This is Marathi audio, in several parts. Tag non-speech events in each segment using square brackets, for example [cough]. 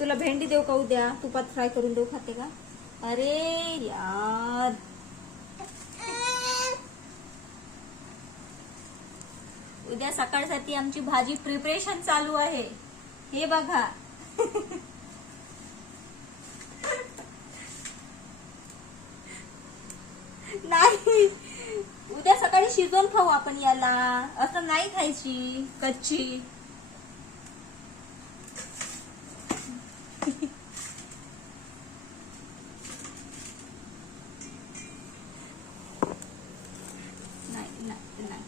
तुला भेंडी देऊ का उद्या? तुपात फ्राय करून देऊ खाते का? अरे यार. उद्या सकाळसाठी आमची भाजी प्रिपरेशन चालू आहे. हे बघा. नाही. उद्या सकाळी शिजवून खाऊ आपण याला. असं नाही खायची. कच्ची नाही नाही नाही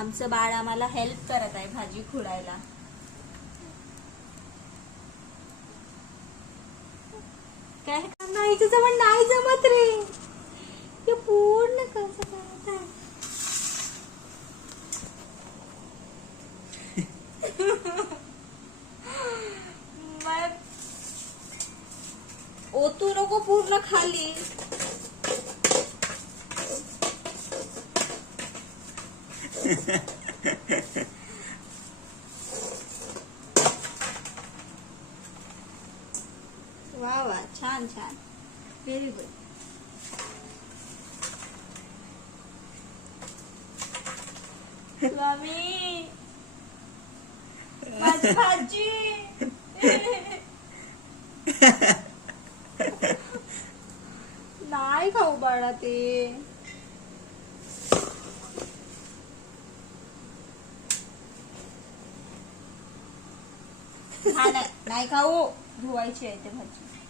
आमचं बाळ आम्हाला हेल्प करत आहे भाजी खुडायला. काय नाही जवळ नाही जमत रे. ते पूर्ण कसं करत आहे? [laughs] ओतू नको पूर्ण खाली. वा वा छान छान व्हेरी गुड स्वामी माझी भाजी नाही खाऊ बाळा ते हा नाही नाही खाऊ धुवायची आहे ते भाजी